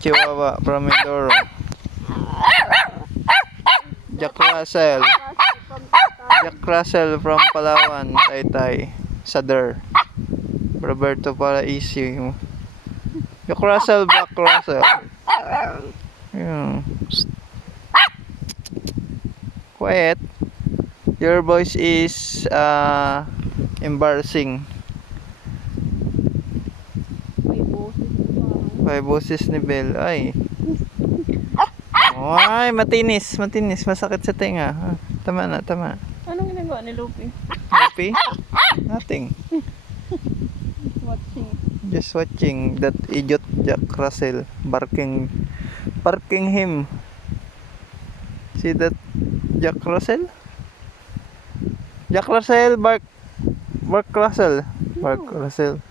Chihuahua from Mindoro. Jack Russell. Jack Russell from Palawan, Taytay. Sadar. Roberto Paraisi. Jack Russell, Jack Russell. Yeah. Quiet. Your voice is embarrassing. May boses ni Bel. Ay. Ay, matinis. Masakit sa tenga. Tama na, tama. Anong ginagawa ni Lupi? Happy? Nothing. Watching. Just watching that idiot Jack Russell barking him. See that Jack Russell? Jack Russell, bark Russell. Bark Russell.